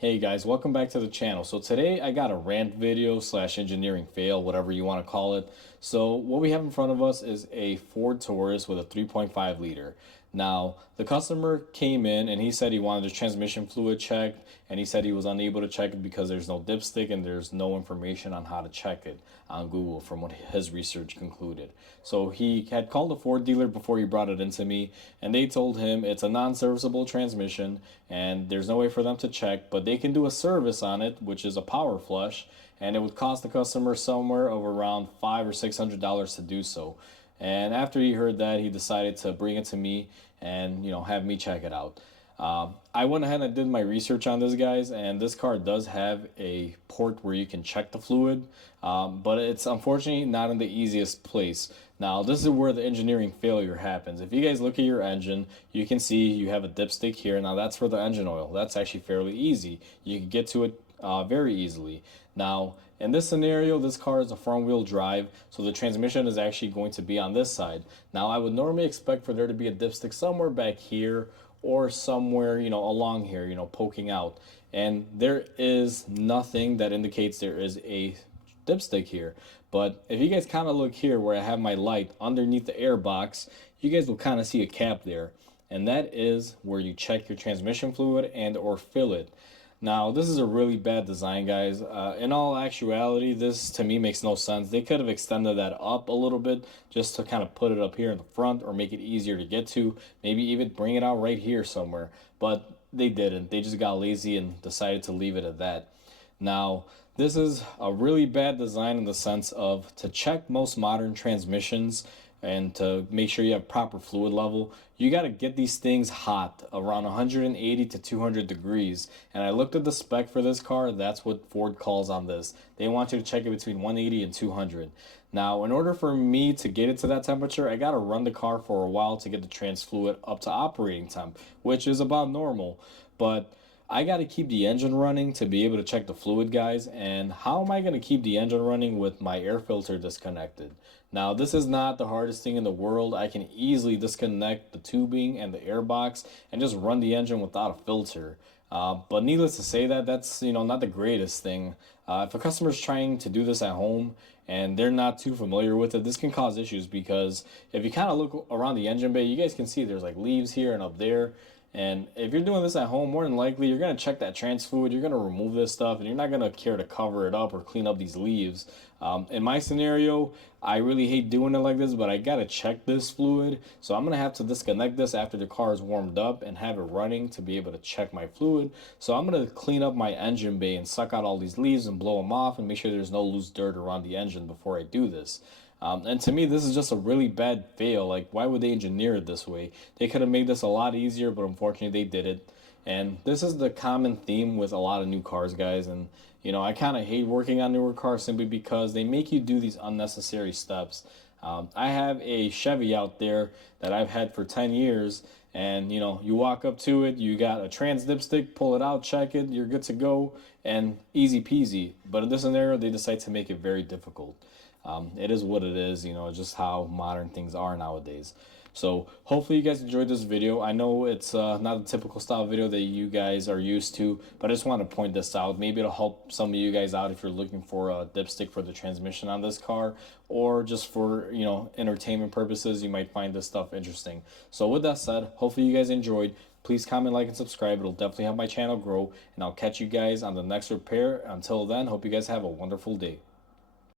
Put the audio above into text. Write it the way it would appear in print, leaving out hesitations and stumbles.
Hey guys, welcome back to the channel. So today I got a rant video slash engineering fail, whatever you want to call it. So what we have in front of us is a Ford Taurus with a 3.5 liter. Now, the customer came in and he said he wanted his transmission fluid checked, and he said he was unable to check it because there's no dipstick and there's no information on how to check it on Google from what his research concluded. So he had called a Ford dealer before he brought it into me, and they told him it's a non-serviceable transmission and there's no way for them to check, but they can do a service on it, which is a power flush, and it would cost the customer somewhere of around $500 or $600 to do so. And after he heard that, he decided to bring it to me and have me check it out. I went ahead and did my research on this, guys, and this car does have a port where you can check the fluid, but it's unfortunately not in the easiest place. Now, this is where the engineering failure happens. If you guys look at your engine, you can see you have a dipstick here. Now, that's for the engine oil. That's actually fairly easy. You can get to it very easily. Now, in this scenario, this car is a front-wheel drive, so the transmission is actually going to be on this side. Now, I would normally expect for there to be a dipstick somewhere back here or somewhere, along here, poking out. And there is nothing that indicates there is a dipstick here. But if you guys kind of look here where I have my light underneath the air box, you guys will kind of see a cap there. And that is where you check your transmission fluid and or fill it. Now, this is a really bad design, guys. In all actuality, this to me makes no sense. They could have extended that up a little bit just to kind of put it up here in the front or make it easier to get to. Maybe even bring it out right here somewhere. But they didn't. They just got lazy and decided to leave it at that. Now, this is a really bad design in the sense of to check most modern transmissions and to make sure you have proper fluid level, you got to get these things hot around 180 to 200 degrees. And I looked at the spec for this car. That's what Ford calls on this. They want you to check it between 180 and 200. Now, in order for me to get it to that temperature, I got to run the car for a while to get the trans fluid up to operating temp, which is about normal. But I got to keep the engine running to be able to check the fluid, guys. And how am I going to keep the engine running with my air filter disconnected? Now, this is not the hardest thing in the world. I can easily disconnect the tubing and the air box and just run the engine without a filter. But needless to say that's not the greatest thing. If a customer is trying to do this at home and they're not too familiar with it, this can cause issues because if you kind of look around the engine bay, you guys can see there's like leaves here and up there. And if you're doing this at home, more than likely you're going to check that trans fluid, you're going to remove this stuff, and you're not going to care to cover it up or clean up these leaves. In my scenario, I really hate doing it like this, but I got to check this fluid. So I'm going to have to disconnect this after the car is warmed up and have it running to be able to check my fluid. So I'm going to clean up my engine bay and suck out all these leaves and blow them off and make sure there's no loose dirt around the engine before I do this. And to me, this is just a really bad fail. Like, why would they engineer it this way? They could have made this a lot easier, but unfortunately they did it. And this is the common theme with a lot of new cars, guys. And, I kind of hate working on newer cars simply because they make you do these unnecessary steps. I have a Chevy out there that I've had for 10 years. And, you walk up to it, you got a trans dipstick, pull it out, check it, you're good to go, and easy peasy. But in this scenario, they decide to make it very difficult. It is what it is, just how modern things are nowadays. So hopefully you guys enjoyed this video. I know it's not a typical style video that you guys are used to, but I just want to point this out. Maybe it'll help some of you guys out if you're looking for a dipstick for the transmission on this car, or just for, entertainment purposes. You might find this stuff interesting. So with that said, hopefully you guys enjoyed. Please comment, like, and subscribe. It'll definitely help my channel grow, and I'll catch you guys on the next repair. Until then, hope you guys have a wonderful day.